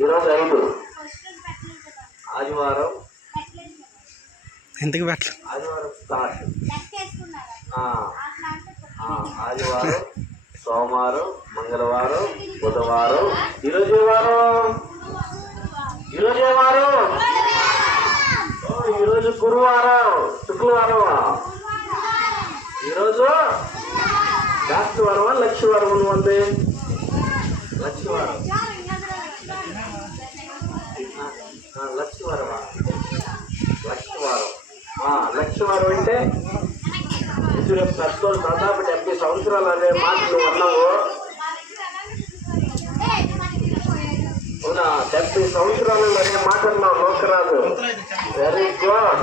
ఈరోజు 5 ఆదివారం ఎందుకు పెట్టలేదు? ఆదివారం స్టార్ట్. ఆదివారం, సోమవారం, మంగళవారం, బుధవారం. ఈరోజు వారం, ఈరోజు వారం, ఈరోజు గురువారం, శుక్రవారం. ఈరోజు లాస్ట్ వారమా లక్షవారం ఉంది? లక్షవారం, లక్షవారమా? లక్షవారం. లక్షవారం అంటే పెద్దోళ్ళు దాదాపు 70 సంవత్సరాలు అనే మాటలు ఉన్నావు. అవునా? 70 సంవత్సరాలు అనే మాట అన్నావు లోకరాజు. Very good.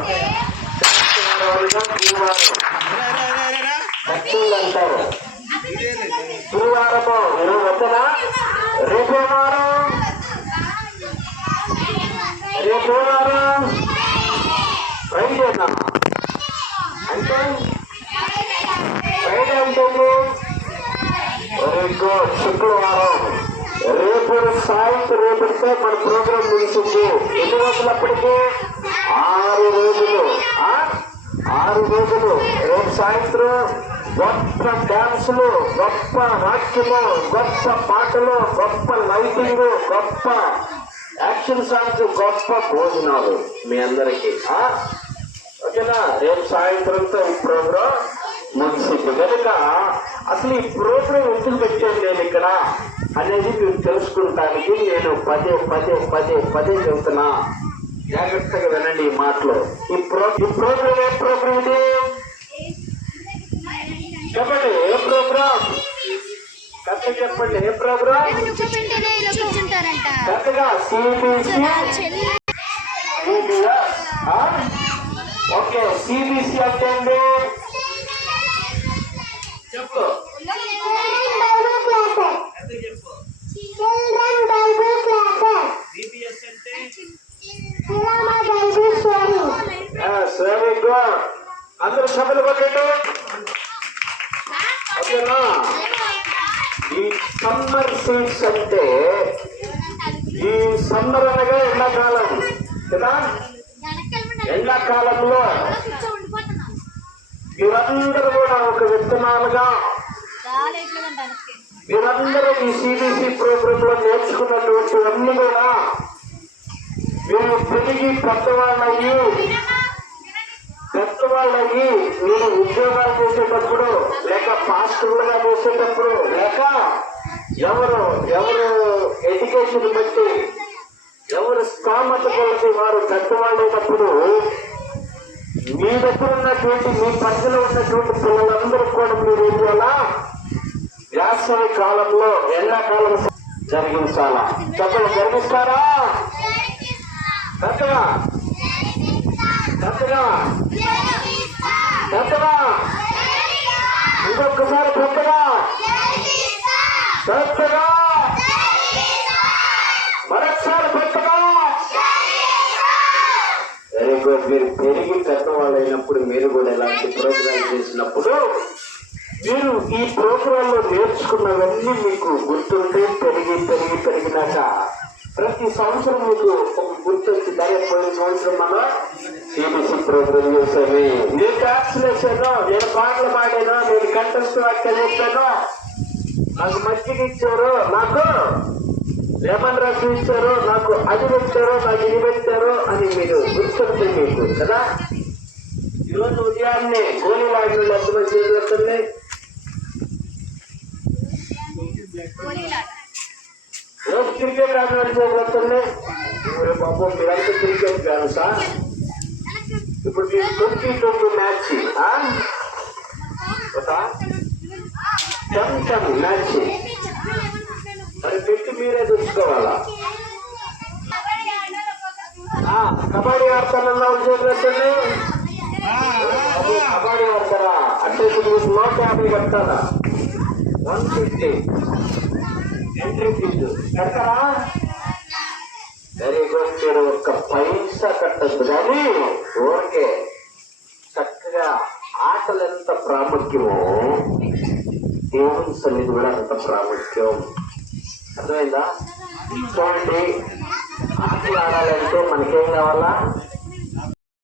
గురువారం భక్తులు అంటారు. గురువారము ఈరోజు వద్దనా? రేపు వారం, రేపు వారం ఫ్రైడేనా? అంటే ఫ్రైడే ఉంటుంది. Very good. శుక్రవారం. రేపు సాయంత్రం రేపటితో మన ప్రోగ్రాం ముగిసింది. ఎన్ని రోజులప్పటికీ? 6 రోజులు. 6 రోజులు. రేపు సాయంత్రం గొప్ప డాన్సులు, గొప్ప వాక్యము, గొప్ప పాటలు, గొప్ప లైటింగ్, గొప్ప యాక్షన్ సాంగ్స్, గొప్ప భోజనాలు మీ అందరికీ. ఓకేనా? రేపు సాయంత్రంతో ఈ ప్రోగ్రాం ముగిసింది కనుక అసలు ఈ ప్రోగ్రాం ఎందుకు పెట్టాను నేను ఇక్కడ అనేది మీరు తెలుసుకుంటానికి నేను పదే పదే పదే పదే చెబుతున్నా. జాగ్రత్తగా వినండి ఈ మాటలు. ఈ ప్రోగ్రాం ఏ ప్రోగ్రాం ఇది చెప్పండి? ఏ ప్రోగ్రాం? కరెక్ట్ చెప్పండి. ఏ ప్రోగ్రాం? కరెక్ట్గా ఓకే. సిబిసి అంటే చెప్పు. Very good. అందరూ సభలు కొట్టండి. ఓకేనా? ఈ సమ్మర్ సీడ్స్ అంటే ఈ సమ్మర్ అనగా ఎండాకాలం కదా. ఎండాకాలంలో మీరందరూ కూడా ఒక విత్తనాలుగా మీరందరూ ఈ సిబిసి ప్రోగ్రామ్ లో నేర్చుకున్నటువంటివన్నీ కూడా మీరు పెరిగి పెద్దవాళ్ళయ్యి మీరు ఉద్యోగాలు చేసేటప్పుడు, లేక పాస్టర్లుగా చేసేటప్పుడు, లేక ఎవరు ఎడ్యుకేషన్ బట్టి ఎవరు స్థామత కొలసి వారు పెద్దవాళ్ళైనప్పుడు మీ దగ్గర ఉన్నటువంటి మీ పరిధిలో ఉన్నటువంటి పిల్లలందరూ కూడా మీరు ఏం చేయాలా? వేసవి కాలంలో ఎండాకాలం జరిగించాలా? చెప్పలు జరిగిస్తారా? పెద్దగా పెద్దగా పెద్దగా ఇంకొకసారి పెద్దగా పెద్దగా మరొకసారి పెద్దగా. Very good. మీరు పెరిగి పెద్దవాళ్ళు అయినప్పుడు మీరు కూడా ఇలాంటి ప్రోగ్రాం చేసినప్పుడు మీరు ఈ ప్రోగ్రాంలో నేర్చుకున్నవన్నీ మీకు గుర్తుంటే పెరిగినాక ప్రతి సంవత్సరం మీకు ఒక గుర్తొచ్చి పోయిన సంవత్సరం మనం సిబిసి ప్రోగ్రాం చేసాము. నేను డాన్స్లు వేసాను, నేను పాటలు పాడాను, నేను కంటెస్ట్ వాక్యాలు చెప్పాను, నాకు మజ్జిగ ఇచ్చారు, నాకు లెమన్ రసం ఇచ్చారు, నాకు అది పెట్టారు, నాకు ఇది పెట్టారు అని మీరు గుర్తుంటే మీకు కదా. ఈరోజు ఉదయాన్నే గోళీలాడిన ఎంతమంది చేస్తుంది? రోజు క్రికెట్ ఆడినట్టు చేయబోతుంది. పాపం మీరంతా క్రికెట్ ఫ్యాన్సా? ఇప్పుడు మీరు 2020 మ్యాచ్ 10 మ్యాచ్ మరి పెట్టి మీరే చూసుకోవాలా? కబడ్డీ ఆడతానన్నా చేసినట్టుంది. కబడ్డీ ఆడతారా అంటే మీకు 150 కట్టాలా? 150 ఎంట్రీ ఫీజు కడతారా? Very good. మీరు ఒక్క పైసా కట్టద్దు కానీ ఊరికే చక్కగా ఆటలు ఎంత ప్రాముఖ్యమో దేవుని సన్నిధి కూడా అంత ప్రాముఖ్యం. అర్థమైందా? చూడండి, ఆటలు ఆడాలంటే మనకేం కావాలా?